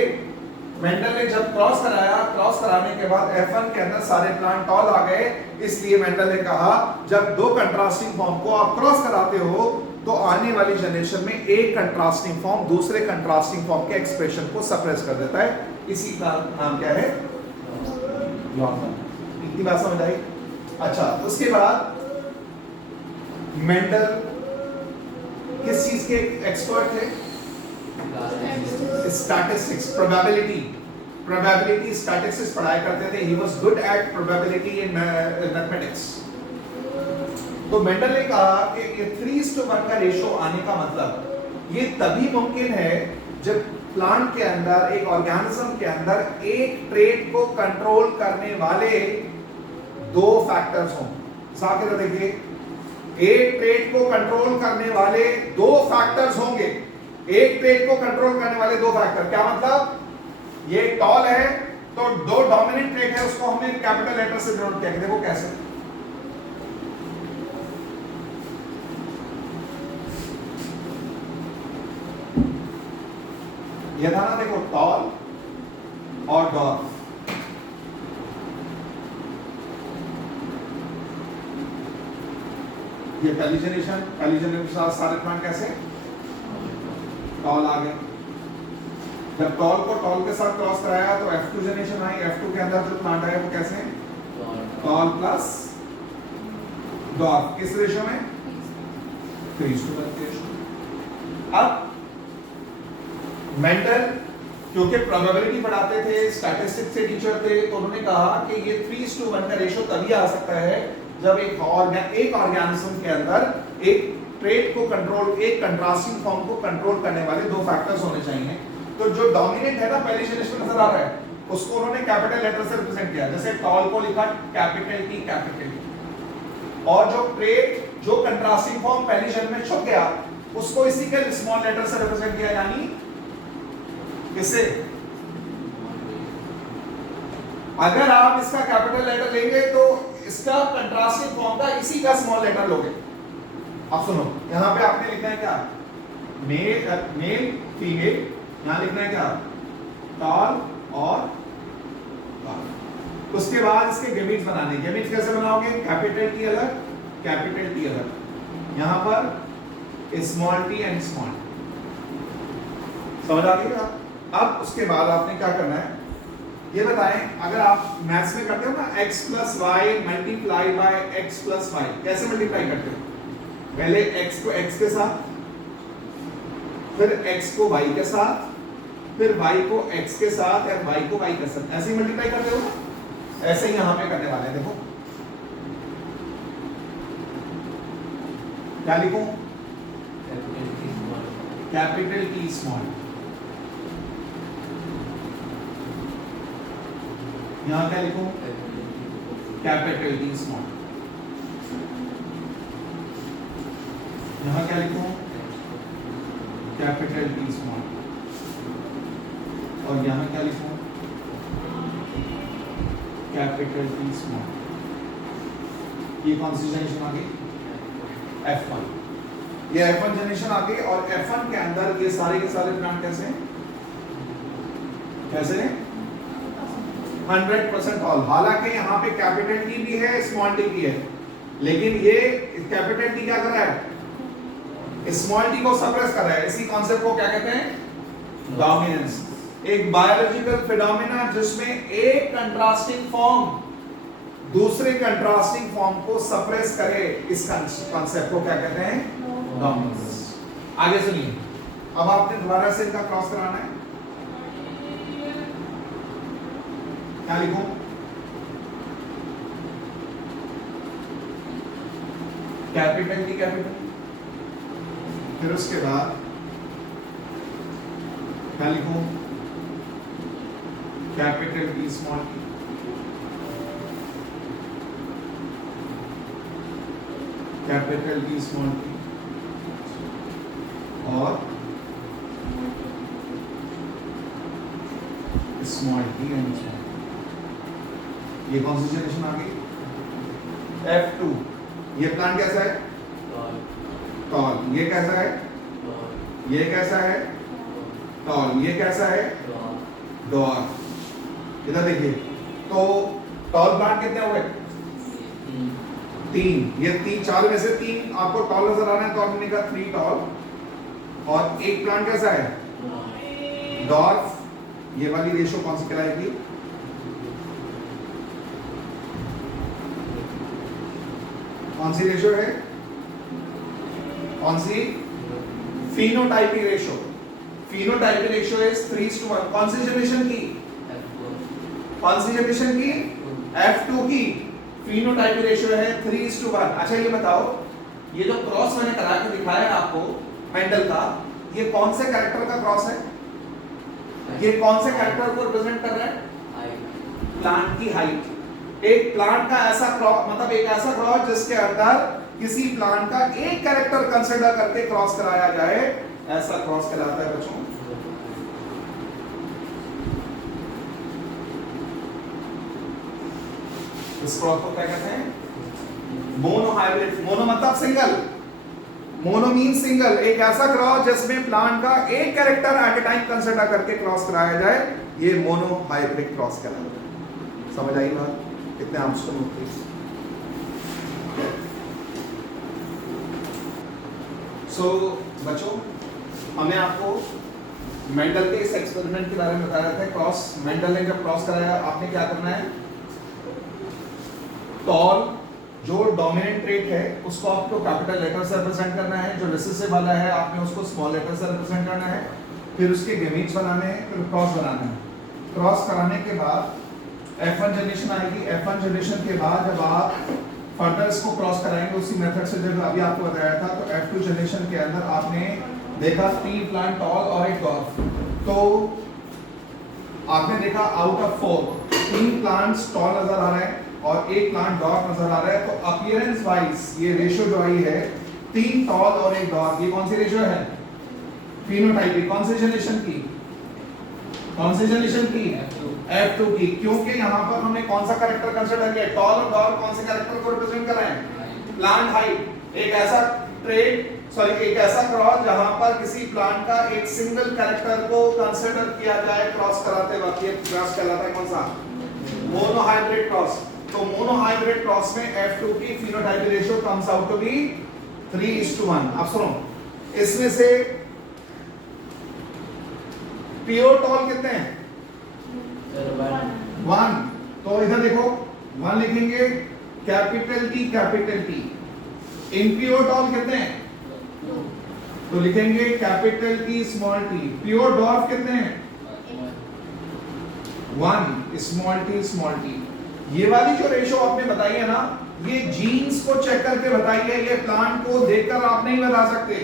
मेंडल ने जब क्रॉस कराया, क्रॉस कराने के बाद F1 के अंदर सारे प्लांट टॉल आ गए, इसलिए मेंडल ने कहा जब 2 कंट्रास्टिंग फॉर्म को आप क्रॉस कराते हो तो आने वाली जनरेशन में एक कंट्रास्टिंग फॉर्म दूसरे कंट्रास्टिंग फॉर्म के एक्सप्रेशन को सप्रेस कर देता है। इसी का नाम क्या है, इतनी बात समझ आई। अच्छा, उसके बाद मेंडल किस चीज के एक्सपर्ट थे, स्टैटिस्टिक्स, प्रोबेबिलिटी। प्रोबेबिलिटी स्टैटिस्टिक्स पढ़ाया करते थे, he was good at probability in mathematics. तो मेंडल ने कहा कि ये 3:1 का रेशो आने का मतलब ये तभी मुमकिन है जब प्लांट के अंदर, एक ऑर्गेनिज्म के अंदर एक ट्रेट को कंट्रोल करने वाले दो फैक्टर्स हों। साथ में देखिए, एक ट्रेट को कंट्रोल करने वाले दो फैक्टर्स होंगे। एक ट्रेट को कंट्रोल करने वाले दो फैक्टर, क्या मतलब? ये टॉल है तो दो डोमिनेंट ट्रेट है, उसको हमने कैपिटल लेटर से डिनोट किया। देखो कैसे, ये था ना, देखो टॉल और डॉर्फ। ये पहली जनरेशन के साथ सारे प्लांट कैसे टॉल आ गए। जब टॉल को टॉल के साथ क्रॉस कराया तो F2 जनरेशन आई। F2 के अंदर जो प्लांट आया वो कैसे टॉल प्लस डॉर्फ। किस रेशो में? 3:1 रेशो। अब मेंडल क्योंकि प्रोबेबिलिटी पढ़ाते थे, स्टैटिस्टिक्स से टीचर थे, तो उन्होंने कहा कि ये 3:1 का रेशो तभी आ सकता है जब एक ऑर्गेनिज्म के अंदर एक ट्रेट को कंट्रोल, एक कंट्रास्टिंग फॉर्म को कंट्रोल करने वाले दो फैक्टर्स होने चाहिए। तो जो डोमिनेंट है ना, पहली जनरेशन में नजर आ रहा है, उसको उन्होंने कैपिटल लेटर से रिप्रेजेंट किया। जैसे टॉल को लिखा कैपिटल T, और जो ट्रेट, जो कंट्रास्टिंग फॉर्म पहली जनरेशन में छुप गया, उसको इसी के स्मॉल लेटर से रिप्रेजेंट किया। यानी किससे? अगर आप इसका कैपिटल लेटर लेंगे तो इसका कंट्रास्टिंग फॉर्म का इसी का स्मॉल लेटर लोगे। अब सुनो, यहां पे आपने लिखना है क्या? Male female. यहां लिखना है क्या? टॉल और डॉर्फ। उसके बाद इसके गेमीट्स बनाने। गेमीट्स कैसे बनाओगे? कैपिटल T अलग, कैपिटल T अलग, यहां पर स्मॉल t एंड स्मॉल। समझ आ गई आप? अब उसके बाद आपने क्या करना है ये बताएं। अगर आप मैथ्स में करते हो ना, x + y multiply by x + y, कैसे मल्टीप्लाई करते हो? पहले x को x के साथ, फिर x को y के साथ, फिर y को x के साथ या y को y के साथ, ऐसे ही मल्टीप्लाई करते हो ना। ऐसे ही यहां पे करने वाले हैं। देखो क्या लिखूं? Capital T small. यहां क्या लिखूं? Capital T small. यहां क्या लिखूं? Capital T small. और यहां क्या लिखूं? Capital T small. ये कौन सी जनरेशन आ गई? F1। ये F1 जनरेशन आ गई। और F1 के अंदर ये सारे के सारे प्लांट कैसे हैं? कैसे हैं? 100% ऑल। हालांकि यहाँ पे कैपिटल T भी है, स्मॉल t भी है, लेकिन ये कैपिटल T क्या कर रहा है? स्मॉल t को सप्रेस कर रहा है। इसी कॉन्सेप्ट को क्या कहते हैं? डोमिनेंस। एक बायोलॉजिकल फिनोमेना जिसमें एक कंट्रास्टिंग फॉर्म दूसरे कंट्रास्टिंग फॉर्म को सप्रेस करे, इस कॉन्सेप्ट को क्या कहते हैं? डोमिनेंस। आगे सुनिए। अब आपने दोबारा से इनका क्रॉस कराना है। क्या लिखूं? कैपिटल T कैपिटल, फिर उसके बाद क्या लिखूं? Capital T small t, capital T small t, और स्मॉल t एंड स्मॉल। ये कौन सी जनरेशन आ गई? F2। ये प्लांट कैसा है? टॉल। ये कैसा है? ये कैसा है? टॉल। ये कैसा है? डॉर्फ। इधर देखिए, तो टॉल प्लांट कितने हुए? 3। ये 3, 4 में से 3 आपको टॉल नजर आ रहा है, तो हमने कहा 3 टॉल। और एक प्लांट कैसा है? डॉर्फ। ये वाली रेशो कौन सी कहलाएगी? कौन सी रेशो है? कौन सी? Phenotypic ratio. Phenotypic ratio is 3:1। कौन सी जनरेशन की? कौन सी जनरेशन की? F2 की। फिनोटाइपिक रेशियो है 3:1। अच्छा ये बताओ, ये जो क्रॉस मैंने करा के दिखाया है आपको मेंडल का, ये कौन से कैरेक्टर का क्रॉस है? ये कौन से कैरेक्टर को रिप्रेजेंट कर रहा है? प्लांट की हाइट। एक प्लांट का ऐसा क्रॉस, मतलब एक ऐसा क्रॉस जिसके अंदर किसी प्लांट का एक कैरेक्टर कंसीडर करके क्रॉस कराया जाए, ऐसा क्रॉस कहलाता है बच्चों। इस क्रॉस को क्या कहते हैं? Mono hybrid. मोनो मतलब सिंगल, मोनो मीन सिंगल। एक ऐसा क्रॉस जिसमें प्लांट का एक कैरेक्टर एट ए टाइम कंसीडर करके क्रॉस कराया जाए, ये मोनो हाइब्रिड क्रॉस कहलाता है। समझ आई बात? कितने आंसर होते हैं? सो बच्चों, हमने आपको मेंडल के इस एक्सपेरिमेंट के बारे में बताया था। क्रॉस, मेंडल ने जब क्रॉस कराया, आपने क्या करना है? टॉल जो डोमिनेंट ट्रेट है उसको आपको कैपिटल लेटर से रिप्रेजेंट करना है, जो रिसेसिव वाला है आपने उसको स्मॉल लेटर से रिप्रेजेंट करना है, फिर उसके गेमीट्स बनाने हैं, फिर क्रॉस बनाना है। क्रॉस कराने के बाद F1 जनरेशन आएगी। F1 जनरेशन के बाद जब आप फर्दर इसको क्रॉस कराएंगे उसी मेथड से जब अभी आपको बताया था, तो F2 जनरेशन के अंदर आपने देखा 3 प्लांट टॉल और एक डॉर्फ। तो आपने देखा आउट ऑफ 4 3 प्लांट्स टॉल नजर आ रहे हैं और एक प्लांट डॉर्फ नजर आ रहा है। तो अपीयरेंस वाइज ये रेशियो जो आई है 3 टॉल और एक डॉर्फ, ये कौन सी रेशियो है? फिनोटाइपिक। कौन सी जनरेशन की? कौन सी जनरेशन की? F2 की। क्योंकि यहाँ पर हमने कौन सा कैरेक्टर कंसीडर किया? टॉल और डॉर्फ कौन से कैरेक्टर को रिप्रेजेंट कर रहे हैं? Plant height. एक ऐसा ट्रेट, सॉरी एक ऐसा क्रॉस जहां पर किसी प्लांट का एक सिंगल कैरेक्टर को कंसीडर किया जाए क्रॉस कराते वक्त, ये क्रॉस कहलाता है कौन सा? Mono hybrid cross. तो मोनो हाइब्रिड क्रॉस में F2 की phenotypic ratio comes out to be 3:1। अब सुनो, इसमें से प्योर टॉल कितने हैं? 1। तो इधर देखो 1 लिखेंगे, capital T capital T। Impure tall कितने हैं? तो लिखेंगे capital T small t। Pure dwarf कितने हैं? 1 स्मॉल t स्मॉल t। ये वाली जो रेशो आपने बताई है ना, ये जीन्स को चेक करके बताई है, ये प्लांट को देखकर आप नहीं बता सकते।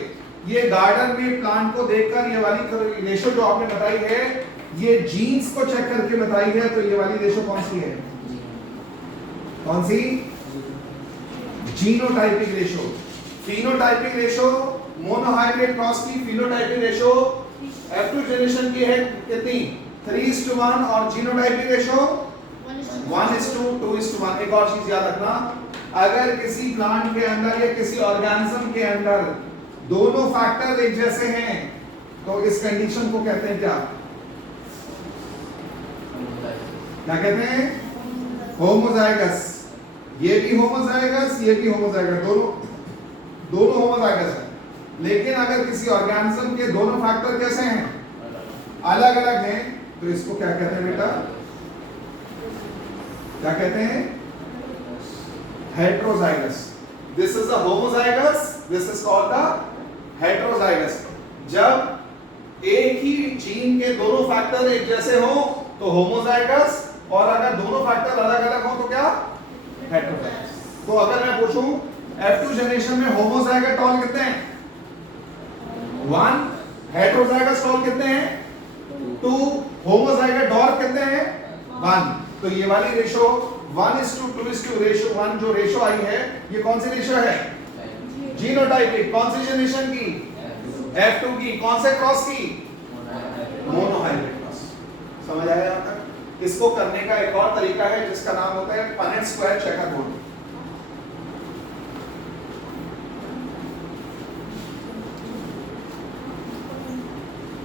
ये गार्डन में प्लांट को देखकर ये वाली रेशो जो आपने बताई है, ये जीन्स को चेक करके बताई है। तो ये वाली रेशो कौन सी है? कौन सी? Genotypic ratio. Phenotypic ratio monohybrid cross की फिनोटाइपिक रेशो F2 जनरेशन की है कितनी? 3:1 और जीनोटाइपिक रेशो 1:2:1। एक और चीज याद रखना, अगर किसी प्लांट के अंदर या किसी ऑर्गेनिज्म के अंदर दोनों फैक्टर एक जैसे हैं तो इस कंडीशन को कहते हैं क्या? क्या कहते हैं? होमोजाइगस। ये भी होमोजाइगस, ये भी होमोजाइगस, दोनों होमोजाइगस है। लेकिन अगर किसी ऑर्गेनिज्म के दोनों फैक्टर कैसे हैं? अलग अलग हैं, तो इसको क्या कहते हैं बेटा? क्या कहते हैं? Heterozygous. This is the homozygous, this is called the heterozygous. जब एक ही जीन के दोनों फैक्टर एक जैसे हो तो होमोजाइगस, और अगर दोनों फैक्टर अलग अलग हो तो क्या? हेटेरोजाइगस। तो अगर मैं पूछूं F2 जनरेशन में होमोजाइगस टॉल कितने हैं? 1। हेटेरोजाइगस टॉल कितने हैं? 2। होमोजाइगस डॉर्फ कितने हैं? 1। तो ये वाली रेशो 1:2:1 रेशो 1 जो रेशो आई है, ये कौन सी रेशो है? जीनोटाइपिक। कौन सी जनरेशन की? F2 की। कौन से क्रॉस की? Monohybrid cross. समझ आया यहां तक? इसको करने का एक और तरीका है जिसका नाम होता है पनेट स्क्वायर चेकर बोर्ड।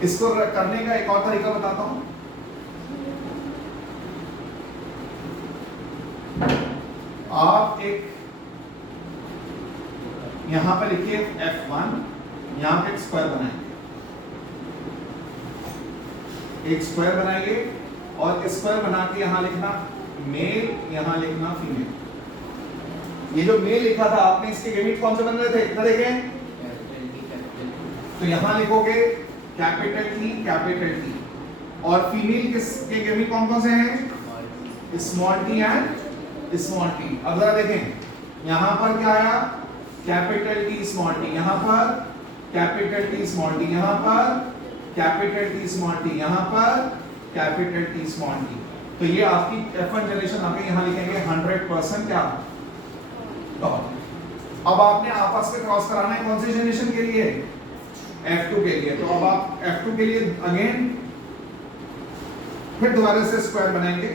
इसको करने का एक और तरीका बताता हूं। आप एक यहां पर लिखिए F1, यहां पे एक स्क्वायर बनाएंगे, एक स्क्वायर बनाएंगे और स्क्वायर बना के यहां लिखना मेल, यहां लिखना फीमेल। ये जो मेल लिखा था आपने, इसके गेमिट कौन से बन रहे थे? कितना देखें? तो यहां लिखोगे कैपिटल T कैपिटल T, और फीमेल किसके गेमिट कौन कौन से हैं? Small T and small T. अब जरा देखें यहां पर क्या आया, कैपिटल टी स्मॉल टी, यहां पर कैपिटल टी स्मॉल टी, यहां पर कैपिटल टी स्मॉल टी, यहां पर कैपिटल टी स्मॉल टी। तो ये आपकी F1 जनरेशन आपके यहां लिखेंगे 100% क्या डॉट। अब आपने आपस में क्रॉस कराना है कौन सी जनरेशन के लिए, F2 के लिए। तो अब आप F2 के लिए अगेन फिर दोबारा से स्क्वायर बनाएंगे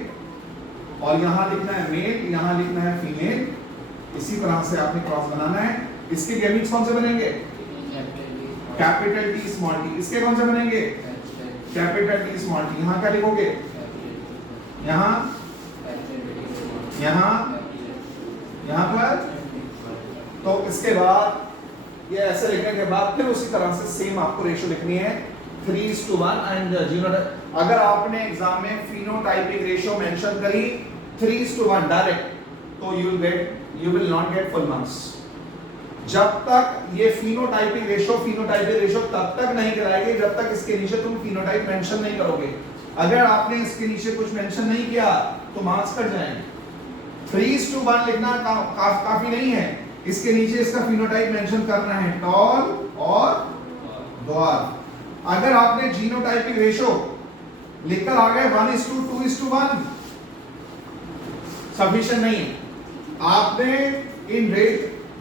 और यहां लिखना है मेल, यहां लिखना है फीमेल, इसी तरह से आपने क्रॉस बनाना है। इसके गैमेट्स कौन से बनेंगे, कैपिटल टी स्मॉल टी। इसके कौन से बनेंगे, कैपिटल टी स्मॉल टी। यहां क्या लिखोगे, यहां यहां यहां पर। तो इसके बाद ये ऐसे लिखने के बाद फिर उसी तरह से सेम आपको रेशियो लिखनी है 3:1 एंड जीनोटाइप। अगर आपने एग्जाम में फिनोटाइपिक रेशियो मेंशन करी 3:1 डायरेक्ट, तो you will not get full marks। जब तक ये फिनोटाइपिक रेशियो तब तक नहीं कराएंगे जब तक इसके नीचे तुम फिनोटाइप मेंशन नहीं करोगे। अगर आपने इसके नीचे कुछ मेंशन नहीं किया तो मार्क्स कट जाएंगे। 3:1 लिखना काफी नहीं है, इसके नीचे इसका फिनोटाइप मेंशन करना है, टॉल और ड्वार्फ। अगर आपने जीनोटाइपिक रेशियो लिखकर आ गए 1:2:1 सफिशिएंट नहीं है। आपने इन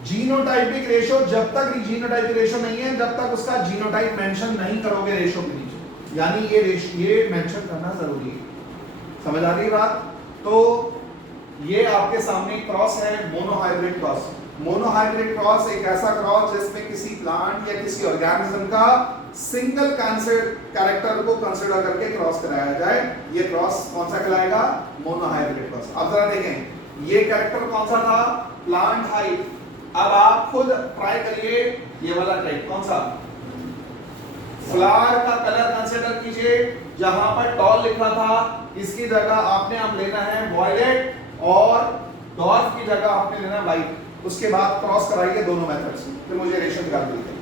जीनोटाइपिक रेशियो जब तक जीनोटाइपिक रेशियो नहीं है जब तक उसका जीनोटाइप मेंशन नहीं करोगे रेशियो के नीचे, यानी ये मेंशन करना जरूरी है। समझ आ रही बात। तो ये आपके सामने क्रॉस है मोनोहाइब्रिड क्रॉस। मोनोहाइब्रिड क्रॉस एक ऐसा क्रॉस जिसमें किसी प्लांट या किसी ऑर्गेनिज्म का सिंगल कैरेक्टर को कंसीडर करके क्रॉस कराया जाए। ये क्रॉस कौन सा कहलाएगा, मोनोहाइब्रिड क्रॉस। अब जरा देखें ये कैरेक्टर कौन सा था, प्लांट हाइट। अब आप खुद ट्राई करिए ये वाला टाइप कौन सा, फ्लावर का कलर कंसीडर कीजिए। जहां पर टॉल लिखा था इसकी जगह आपने अब लेना है वॉयलेट और डॉर्फ की जगह आपने लेना व्हाइट। उसके बाद क्रॉस कराइए दोनों मेथड से, फिर मुझे रेशियो निकाल दीजिए।